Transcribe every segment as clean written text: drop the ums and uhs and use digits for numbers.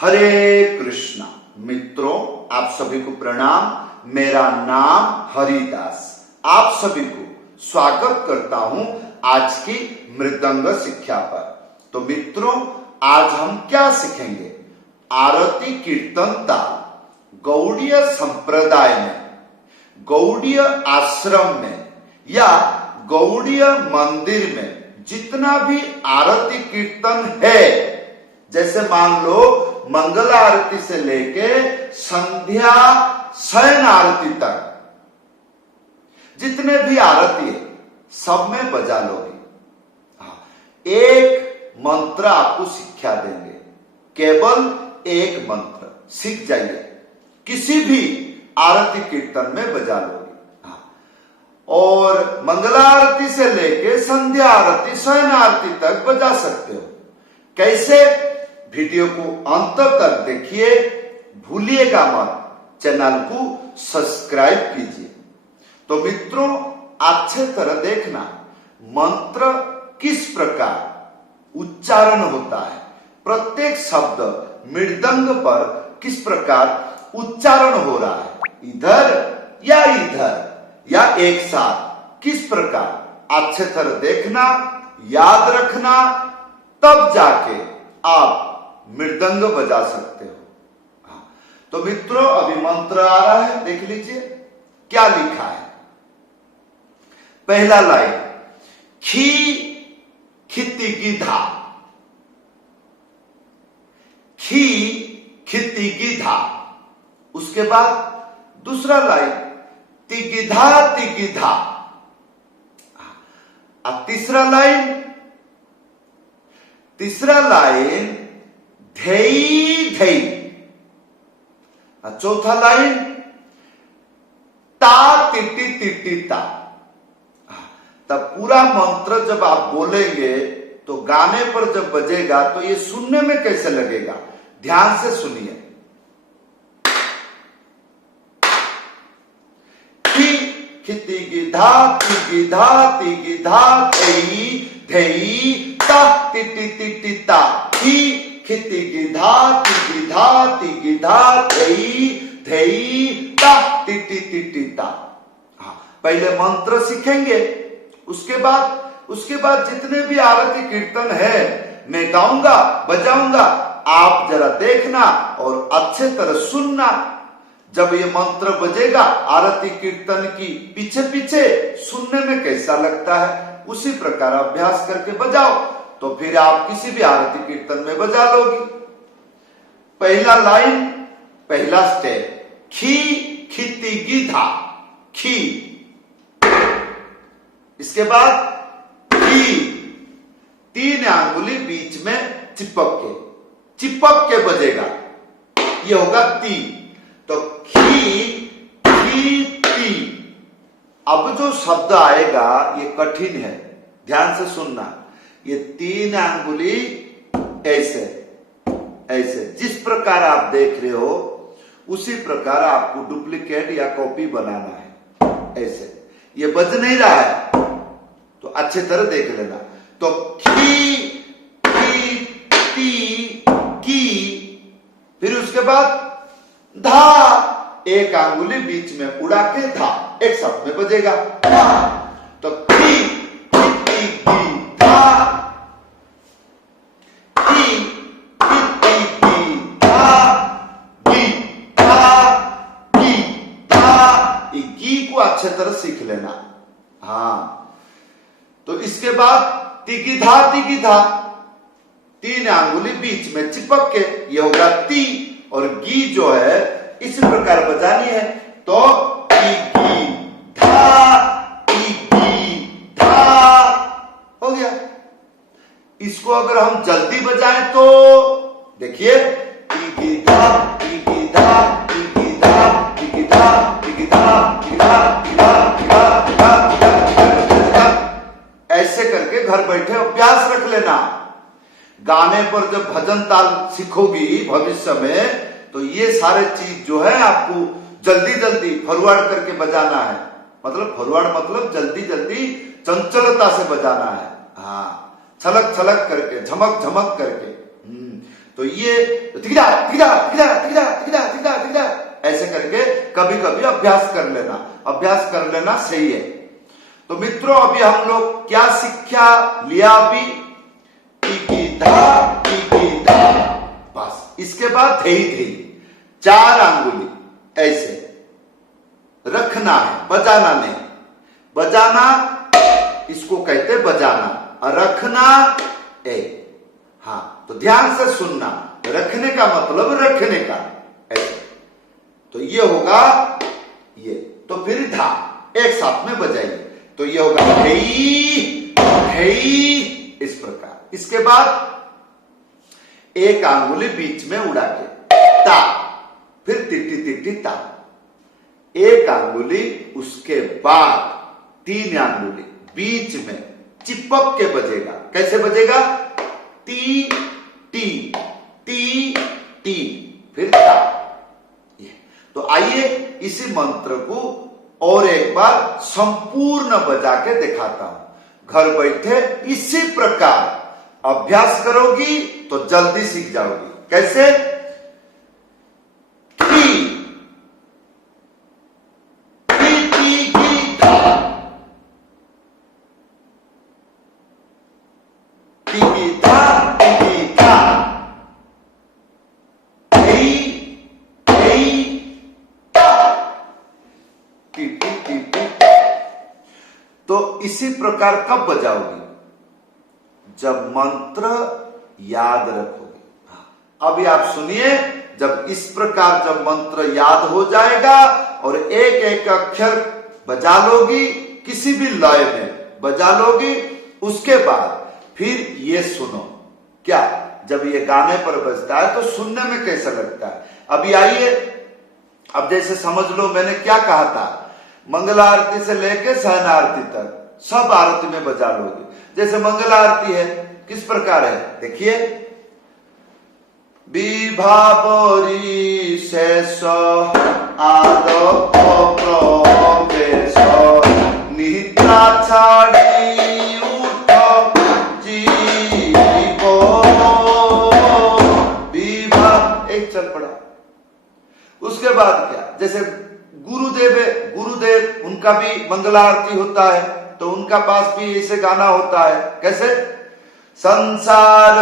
हरे कृष्णा। मित्रों, आप सभी को प्रणाम। मेरा नाम हरिदास। आप सभी को स्वागत करता हूं आज की मृदंग शिक्षा पर। तो मित्रों, आज हम क्या सीखेंगे? आरती कीर्तन ताल गौड़ीय संप्रदाय में, गौड़ीय आश्रम में या गौड़ीय मंदिर में जितना भी आरती कीर्तन है, जैसे मान लो मंगल आरती से लेके संध्या शयन आरती तक जितने भी आरती है सब में बजा लोगे। एक मंत्र आपको शिक्षा देंगे, केवल एक मंत्र सीख जाइए, किसी भी आरती कीर्तन में बजा लोगे। और मंगला आरती से लेके संध्या आरती शयन आरती तक बजा सकते हो। कैसे? वीडियो को अंत तक देखिए, भूलिएगा मत। चैनल को सब्सक्राइब कीजिए। तो मित्रों, अच्छे तरह देखना मंत्र किस प्रकार उच्चारण होता है, प्रत्येक शब्द मृदंग पर किस प्रकार उच्चारण हो रहा है, इधर या एक साथ, किस प्रकार अच्छे तरह देखना, याद रखना, तब जाके आप मृदंग बजा सकते हो। तो मित्रों, अभी मंत्र आ रहा है, देख लीजिए क्या लिखा है। पहला लाइन खी खिति गिधा, खी खिति गिधा। उसके बाद दूसरा लाइन तिगिधा तिगिधा। अब तीसरा लाइन धई धई। चौथा लाइन ता तिटी तिटी ता। तब पूरा मंत्र जब आप बोलेंगे तो गाने पर जब बजेगा तो ये सुनने में कैसे लगेगा, ध्यान से सुनिए। खिति गिधा तिगिधा तिगिधा धई धई ता तिटी तिटी ता। खिति गिधा तिगिधा तिगिधा धई धई ता तिटी तिटी ता। पहले मंत्र सीखेंगे, उसके बाद जितने भी आरती कीर्तन है मैं गाऊंगा, बजाऊंगा, आप जरा देखना और अच्छे तरह सुनना। जब ये मंत्र बजेगा आरती कीर्तन की पीछे पीछे सुनने में कैसा लगता है, उसी प्रकार अभ्यास करके बजाओ तो फिर आप किसी भी आरती कीर्तन में बजा लोगी। पहला लाइन, पहला स्टेप खी खिति गिधा, खी। इसके बाद खी, तीन अंगुली बीच में चिपक के बजेगा, ये होगा ती। तो खी खी ती। अब जो शब्द आएगा ये कठिन है, ध्यान से सुनना। ये तीन अंगुली ऐसे ऐसे जिस प्रकार आप देख रहे हो उसी प्रकार आपको डुप्लीकेट या कॉपी बनाना है। ऐसे ये बज नहीं रहा है तो अच्छे तरह देख लेना। तो खी खी ती की, फिर उसके बाद धा, एक अंगुली बीच में उड़ा के धा, एक शब्द में बजेगा धा। तो खी खिति गिधा, खी खिति गिधा, गिधा गिधा। ये गी को अच्छे तरह सीख लेना। तो इसके बाद तिगिधा तिगिधा, तीन अंगुली बीच में चिपक के, ये होगा ती। और गी जो है इसी प्रकार बजानी है। तो तिगिधा तिगिधा हो गया। इसको अगर हम जल्दी बजाएं तो देखिए तिगिधा तिगिधा तिगिधा तिगिधा तिगिधा तिगिधा तिगिधा। ऐसे करके घर बैठे अभ्यास रख लेना। गाने पर जब भजन ताल सीखोगी भविष्य में तो ये सारे चीज जो है आपको जल्दी जल्दी फॉरवर्ड करके बजाना है। मतलब फॉरवर्ड मतलब जल्दी जल्दी चंचलता से बजाना है। छलक छलक करके, झमक झमक करके। तो ये तिकदा तिकदा तिकदा तिकदा तिकदा तिकदा तिकदा ऐसे करके कभी कभी अभ्यास कर लेना सही है। तो मित्रों, अभी हम लोग क्या शिक्षा लिया? अभी टी धा, बस। इसके बाद धई धई, 4 अंगुली ऐसे रखना है, बजाना नहीं। बजाना इसको कहते बजाना, और रखना ए। हाँ, तो ध्यान से सुनना, रखने का मतलब रखने का, ऐसे। तो ये होगा ये, तो फिर धा एक साथ में बजाइए, तो ये होगा धई धई, इस प्रकार। इसके बाद एक अंगुली बीच में उड़ा के ता, फिर तिट्टी तिट्टी ता, एक अंगुली, उसके बाद 3 अंगुली बीच में चिपक के बजेगा। कैसे बजेगा? टी टी टी टी, फिर ता। तो आइए इसी मंत्र को और एक बार संपूर्ण बजा के दिखाता हूं। घर बैठे इसी प्रकार अभ्यास करोगी तो जल्दी सीख जाओगी। कैसे? तो इसी प्रकार कब बजाओगी? जब मंत्र याद रखोगे। अभी आप सुनिए, जब इस प्रकार जब मंत्र याद हो जाएगा और एक एक अक्षर बजा लोगी, किसी भी लय में बजा लोगी, उसके बाद फिर ये सुनो। क्या? जब ये गाने पर बजता है तो सुनने में कैसा लगता है? अभी आइए, अब जैसे समझ लो मैंने क्या कहा था, मंगल आरती से लेके सहन आरती तक सब आरती में बजा लोगे। जैसे मंगल आरती है, किस प्रकार है? देखिए, विभावरी शेष आद प्रवेश निद्रा छाड़ी उठ जीव विभा, एक चल पड़ा। उसके बाद क्या? जैसे गुरुदेव उनका भी मंगल आरती होता है, तो उनका पास भी ऐसे गाना होता है। कैसे? संसार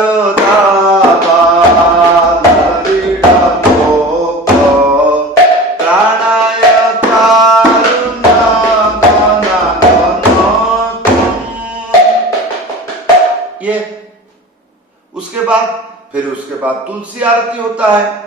ये। उसके बाद तुलसी आरती होता है।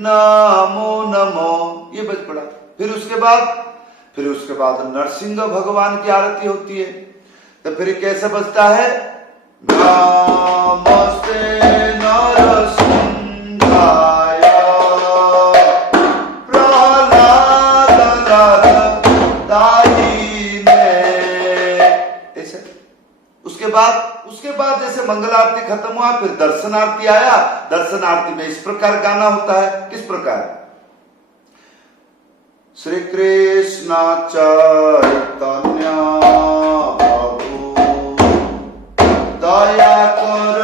नामो नमो, ये बज पड़ा। फिर उसके बाद नरसिंह भगवान की आरती होती है। तो फिर कैसे बजता है? नमस्ते नरसिंहाय प्रहलाद दायिने, ऐसे। उसके बाद जैसे मंगल आरती खत्म हुआ, फिर दर्शन आरती आया। दर्शन आरती में इस प्रकार गाना होता है। किस प्रकार? श्री कृष्ण चैतन्य प्रभु दया कर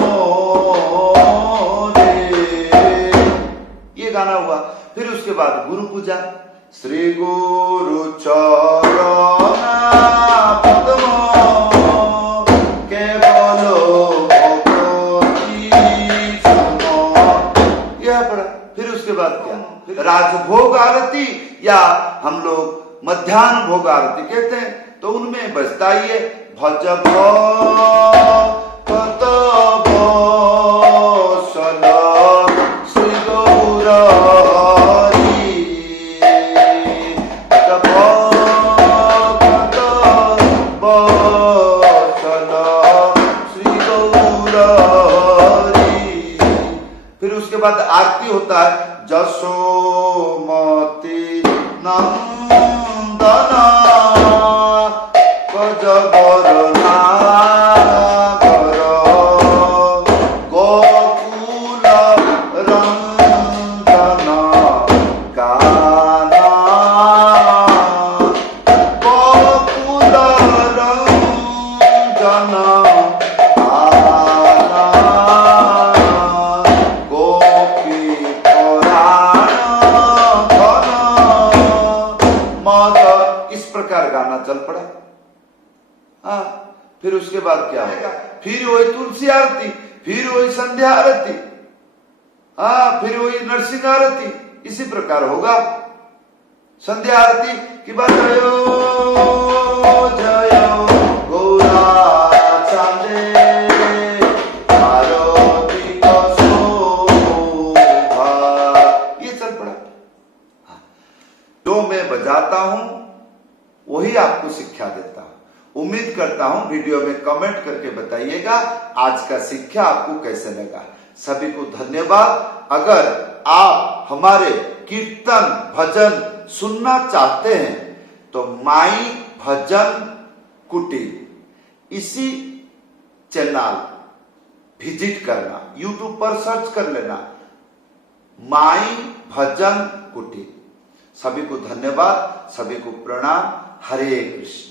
मोरे, ये गाना हुआ। फिर उसके बाद गुरु पूजा, श्री गुरु चरण पद्म फिर उसके बाद क्या? राजभोग आरती, या हम लोग मध्याह्न भोग आरती कहते हैं। तो उनमें बजता ही है, भज श्री गौर बाद आरती होता है, जसोमती नंदना गजबरना गोकुला फिर उसके बाद क्या होगा? फिर वही तुलसी आरती, फिर वही संध्या आरती, फिर वही नरसिंह आरती, इसी प्रकार होगा। संध्या आरती की बात जयो जयो गौरा चांदे आरती को शोभा, ये चल पड़ा। जो मैं बजाता हूं वही आपको शिक्षा देता हूं। उम्मीद करता हूं वीडियो में कमेंट करके बताइएगा आज का शिक्षा आपको कैसे लगा। सभी को धन्यवाद। अगर आप हमारे कीर्तन भजन सुनना चाहते हैं तो माई भजन कुटीर इसी चैनल विजिट करना, यूट्यूब पर सर्च कर लेना माई भजन कुटीर। सभी को धन्यवाद, सभी को प्रणाम। हरे कृष्ण।